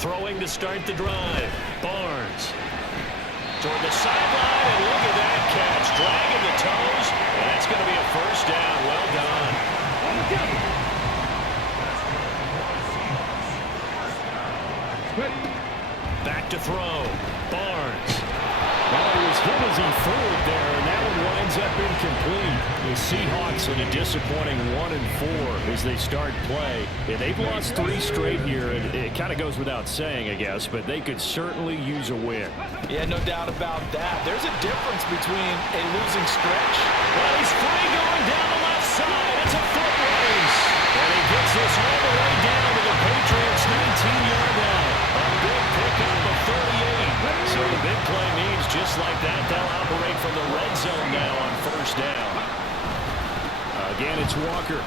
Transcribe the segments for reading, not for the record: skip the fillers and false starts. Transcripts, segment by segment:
Throwing to start the drive. Barnes. Toward the sideline, and look at that catch. Dragging the toes. And that's going to be a first down. Well done. Back to throw. Barnes. Well, he was hit as he threw it there, and that one winds up incomplete. The Seahawks in a disappointing 1-4 as they start play. Yeah, they've lost 3 straight here, and it kind of goes without saying, I guess, but they could certainly use a win. Yeah, no doubt about that. There's a difference between a losing stretch. Well, he's free going down the left side. It's a foot race. And he gets this all the way down to the Patriots' 19-yard line. A big pickup of 38. So the big play means just like that, they'll operate from the red zone now on first down. Again, it's Walker.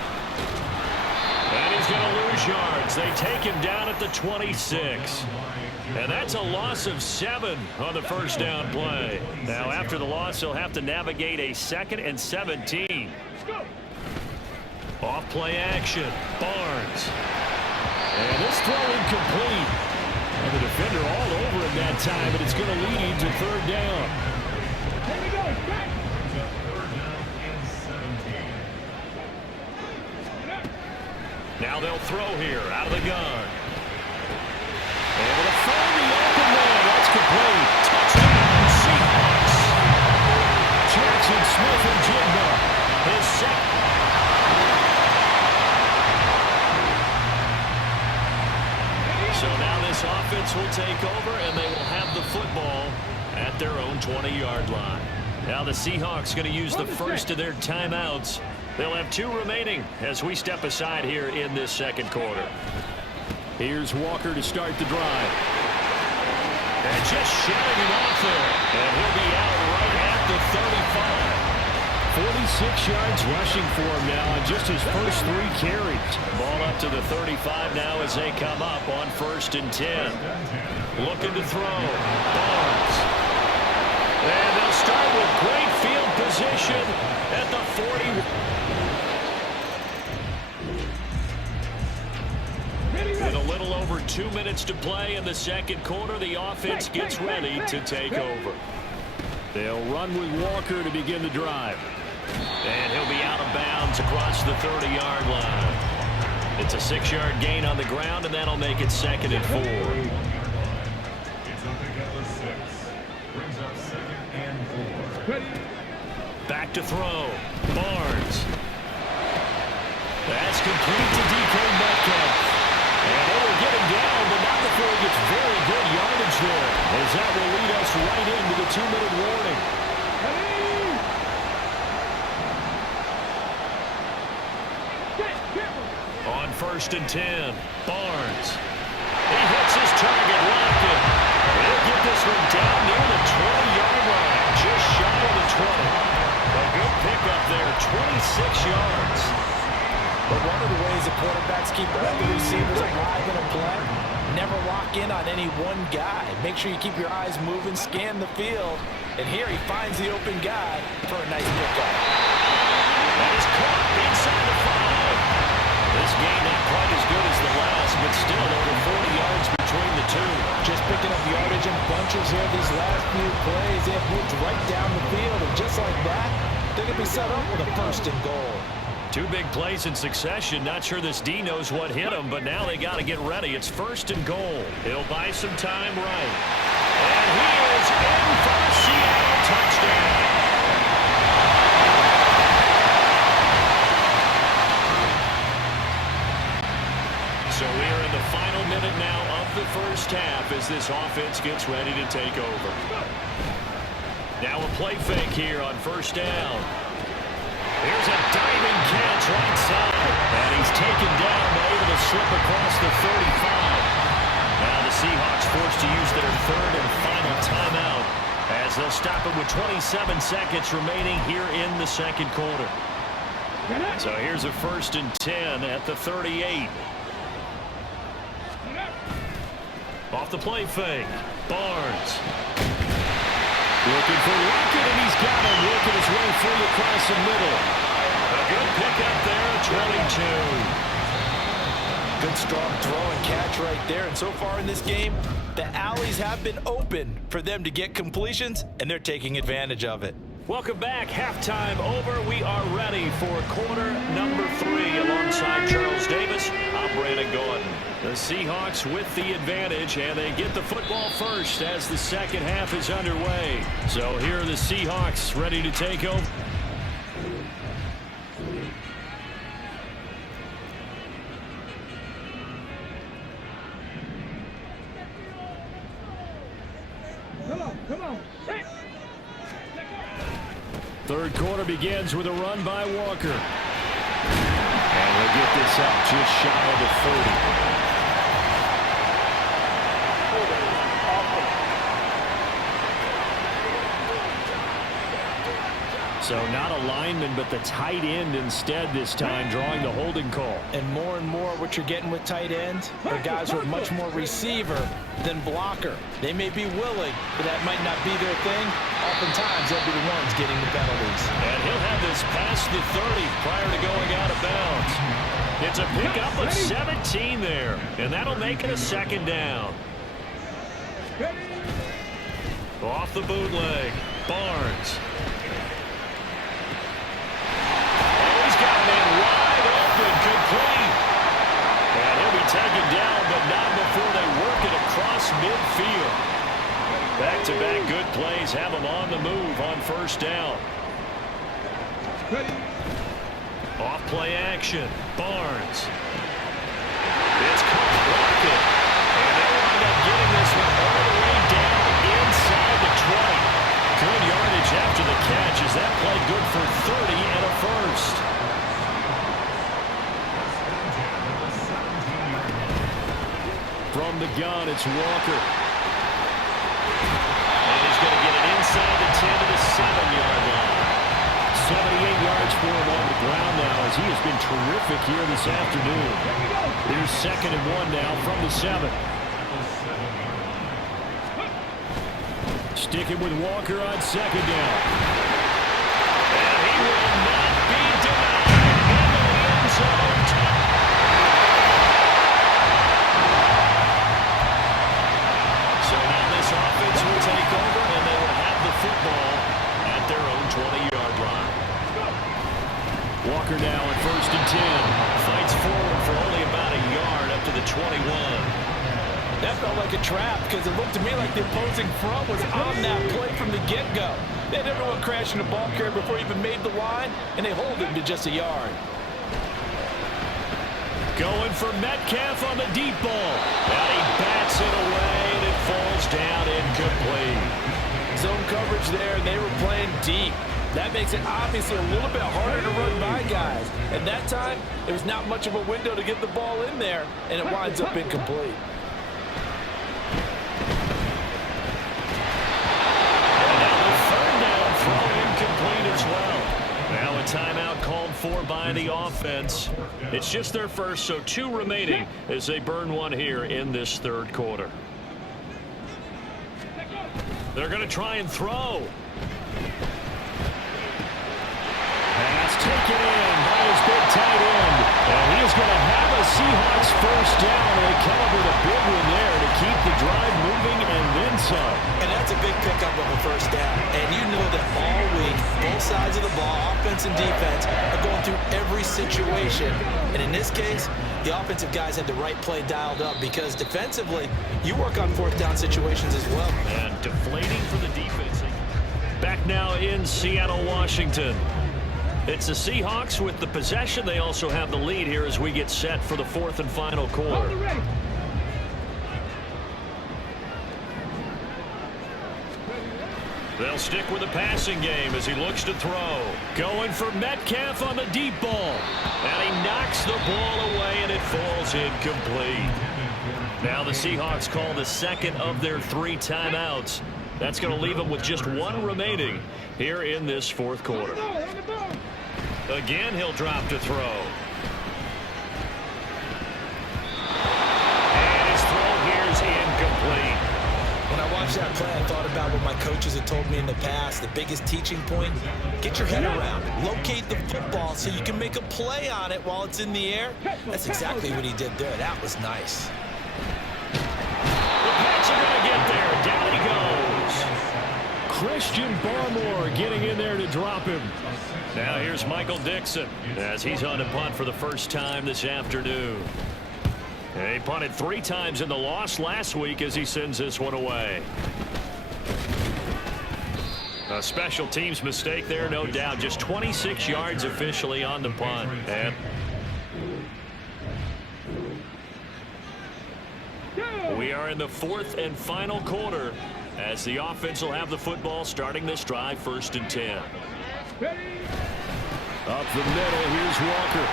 And he's going to lose yards. They take him down at the 26. And that's a loss of 7 on the first down play. Now, after the loss, he'll have to navigate a 2nd and 17. Off play action. Barnes. And this throw incomplete. And the defender all over him that time, but it's going to lead him to third down. Now they'll throw here out of the gun. Able to find the open man. That's complete. Touchdown, Seahawks. Jackson Smith and Jigba. His second. So now this offense will take over, and they will have the football at their own 20-yard line. Now the Seahawks going to use the first of their timeouts. They'll have 2 remaining as we step aside here in this second quarter. Here's Walker to start the drive. And just shutting him off there. And he'll be out right at the 35. 46 yards rushing for him now on just his first 3 carries. Ball up to the 35 now as they come up on 1st and 10. Looking to throw. Barnes. And they'll start with great field position at the 40. With a little over 2 minutes to play in the second quarter, the offense gets ready to take over. They'll run with Walker to begin the drive. And he'll be out of bounds across the 30-yard line. It's a 6-yard gain on the ground, and that'll make it 2nd and 4. Back to throw. Barnes. That's complete to DK Metcalf. And they will get him down, but not before he gets very good yardage there. As that will lead us right into the 2-minute warning. On 1st and 10, Barnes. He hits his target, Lockett. He'll get this one down near the 20-yard line, just shy of the 20. A good pickup there, 26 yards. But one of the ways the quarterbacks keep all the receivers alive in a play, never lock in on any one guy. Make sure you keep your eyes moving, scan the field. And here he finds the open guy for a nice pickup. That is caught inside the 5. This game not quite as good as the last, but still over 40 yards between the two. Just picking up yardage in bunches here these last few plays. They have moved right down the field, and just like that, they're going to be set up with a 1st and goal. 2 big plays in succession. Not sure this D knows what hit him, but now they got to get ready. It's 1st and goal. He'll buy some time right. And he is in for a Seattle touchdown. So we are in the final minute now of the first half as this offense gets ready to take over. Now a play fake here on 1st down. Here's a diving catch right side. And he's taken down, but able to slip across the 35. Now the Seahawks forced to use their 3rd and final timeout as they'll stop it with 27 seconds remaining here in the second quarter. So here's a 1st and 10 at the 38. Off the play fake. Barnes. Looking for Lockett, and he's got him. Working his way free across the middle. A good pickup there at 22. Good, strong throw and catch right there. And so far in this game, the alleys have been open for them to get completions, and they're taking advantage of it. Welcome back. Halftime over. We are ready for quarter number 3 alongside Charles Davis. I'm Brandon Gordon. The Seahawks with the advantage, and they get the football first as the second half is underway. So here are the Seahawks ready to take over. Come on. Third quarter begins with a run by Walker. And they'll get this up just shy of the 30. So not a lineman, but the tight end instead this time, drawing the holding call. And more what you're getting with tight ends are guys who are much more receiver than blocker. They may be willing, but that might not be their thing. Oftentimes, they'll be the ones getting the penalties. And he'll have this past the 30 prior to going out of bounds. It's a pickup of 17 there, and that'll make it a second down. Off the bootleg, Barnes. Complete. And he'll be taken down, but not before they work it across midfield. Back-to-back good plays have them on the move on first down. Off play action. Barnes. It's caught blocking. And they wind up getting this one all the way down inside the 20. Good yardage after the catch as that play good for 30 and a first. From the gun, it's Walker. And he's going to get it inside the 10 to the 7-yard line. 78 yards for him on the ground now as he has been terrific here this afternoon. Here's 2nd and 1 now from the 7. Sticking with Walker on 2nd down. And he will not be denied into the end zone. Offense will take over, and they will have the football at their own 20-yard line. Walker now at 1st and 10. Fights forward for only about a yard up to the 21. That felt like a trap because it looked to me like the opposing front was on that play from the get-go. They had everyone crashing the ball carrier before he even made the line, and they hold him to just a yard. Going for Metcalf on the deep ball. And he bats it away, and it falls down incomplete. Zone coverage there, and they were playing deep. That makes it obviously a little bit harder to run by guys. At that time, there was not much of a window to get the ball in there, and it winds up incomplete. And now the 3rd down throw incomplete as well. Now a timeout called for by the offense. It's just their first, so 2 remaining as they burn one here in this 3rd quarter. They're going to try and throw. Pass taken in by his big tight end. And he is going to have a Seahawks first down. And they come up with a big one there to keep the drive moving and then some. And that's a big pickup of a first down. And you know that all week, both sides of the ball, offense and defense, are going through every situation. And in this case, the offensive guys had the right play dialed up because defensively, you work on 4th down situations as well. And deflating for the defense. Back now in Seattle, Washington. It's the Seahawks with the possession. They also have the lead here as we get set for the 4th and final quarter. They'll stick with the passing game as he looks to throw. Going for Metcalf on the deep ball. And he knocks the ball away, and it falls incomplete. Now the Seahawks call the 2nd of their 3 timeouts. That's going to leave them with just 1 remaining here in this 4th quarter. Again, he'll drop to throw. And his throw here is incomplete. When I watch watched that play, I thought about what my coaches had told me in the past. The biggest teaching point, get your head around. Locate the football so you can make a play on it while it's in the air. That's exactly what he did there. That was nice. The Pats are going to get there. Down he goes. Christian Barmore getting in there to drop him. Now here's Michael Dixon as he's on to punt for the first time this afternoon. He punted 3 times in the loss last week as he sends this one away. A special teams mistake there, no doubt. Just 26 yards officially on the punt. And we are in the 4th and final quarter as the offense will have the football starting this drive, 1st and 10. Up the middle, here's Walker.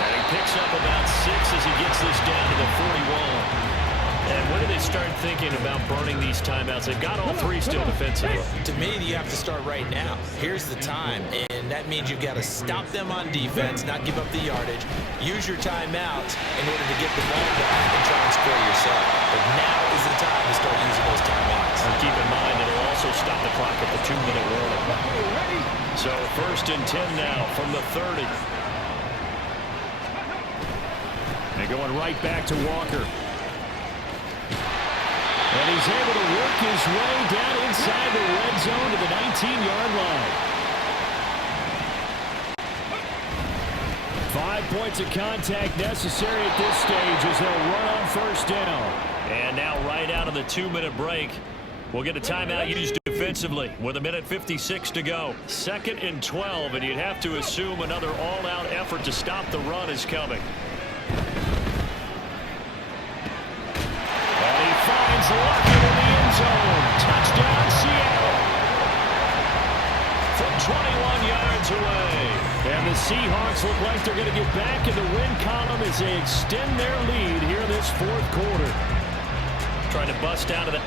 And he picks up about 6 as he gets this down to the 41. And when do they start thinking about burning these timeouts? They've got all 3 still defensively. To me, you have to start right now. Here's the time, and that means you've got to stop them on defense, not give up the yardage. Use your timeouts in order to get the ball back and try and score yourself. But now is the time to start using those timeouts. And keep in mind that it'll also stop the clock at the 2-minute warning. So 1st and 10 now from the 30. And going right back to Walker. And he's able to work his way down inside the red zone to the 19-yard line. 5 points of contact necessary at this stage as they'll run on 1st down. And now right out of the 2-minute break, we'll get a timeout used defensively with 1:56 to go. 2nd and 12, and you'd have to assume another all-out effort to stop the run is coming. Finds Lockett in the end zone. Touchdown, Seattle. From 21 yards away. And the Seahawks look like they're going to get back in the win column as they extend their lead here in this 4th quarter. Trying to bust out of the...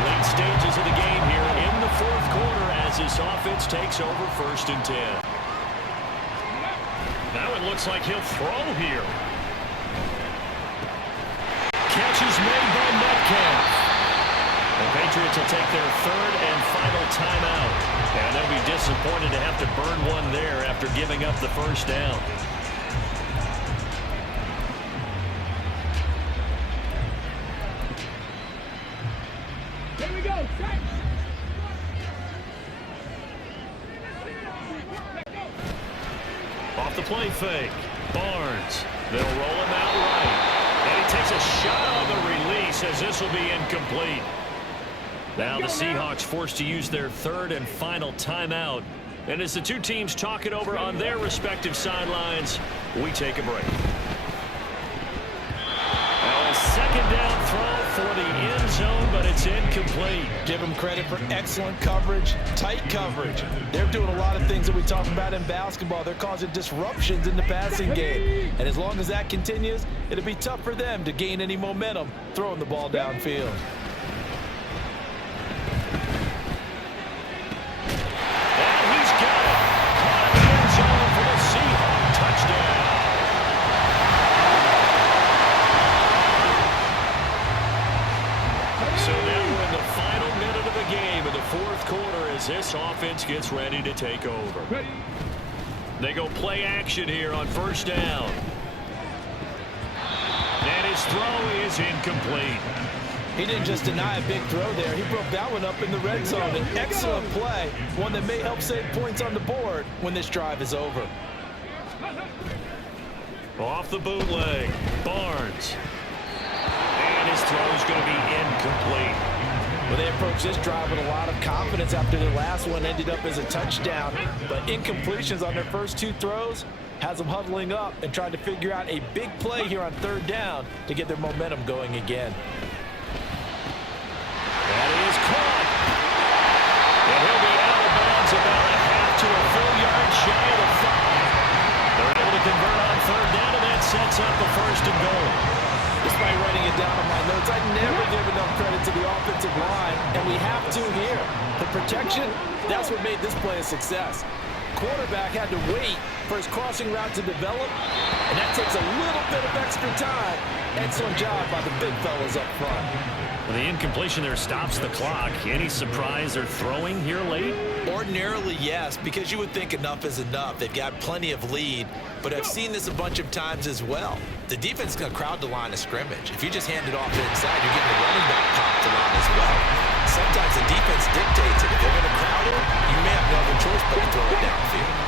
Late stages of the game here in the 4th quarter as this offense takes over 1st and 10. Now it looks like he'll throw here. Catch is made by Metcalf. The Patriots will take their 3rd and final timeout. And they'll be disappointed to have to burn one there after giving up the 1st down. Here we go. Set. Off the play fake. Barnes. They'll roll him out right. And he takes a shot on the release as this will be incomplete. Now the Seahawks forced to use their 3rd and final timeout. And as the 2 teams talk it over on their respective sidelines, we take a break. Now a 2nd down throw for the end zone, but it's incomplete. Give them credit for excellent coverage, tight coverage. They're doing a lot of things that we talk about in basketball. They're causing disruptions in the passing game. And as long as that continues, it'll be tough for them to gain any momentum throwing the ball downfield. And he's got it. Caught in the end zone for the Seahawks touchdown. So now we're in the final minute of the game in the 4th quarter as this offense gets ready to take over. They go play action here on 1st down. And his throw is incomplete. He didn't just deny a big throw there. He broke that one up in the red zone. An excellent play, one that may help save points on the board when this drive is over. Off the bootleg, Barnes. And his throw is going to be incomplete. Well, they approached this drive with a lot of confidence after their last one ended up as a touchdown. But incompletions on their first 2 throws has them huddling up and trying to figure out a big play here on 3rd down to get their momentum going again. That is caught. And he'll be out of bounds about a half to a full yard shy of the 5. They're able to convert on 3rd down, and that sets up the 1st and goal. Despite writing it down on my notes, I never give enough credit to the offensive line, and we have to here. The protection, that's what made this play a success. quarterback had to wait for his crossing route to develop, and that takes a little bit of extra time. Excellent job by the big fellas up front. Well, the incompletion there stops the clock. Any surprise they're throwing here late? Ordinarily, yes, because you would think enough is enough. They've got plenty of lead, but I've seen this a bunch of times as well. The defense is going to crowd the line of scrimmage. If you just hand it off inside, you're getting the running back pop the line as well. Sometimes the defense dictates it. If they're going to crowd it, you may have no other choice but to throw it downfield.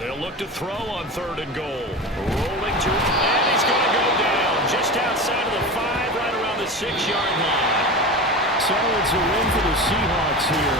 They'll look to throw on 3rd and goal. Rolling to it, and he's going to go down just outside of the 5, right around the 6-yard line. So it's a win for the Seahawks here.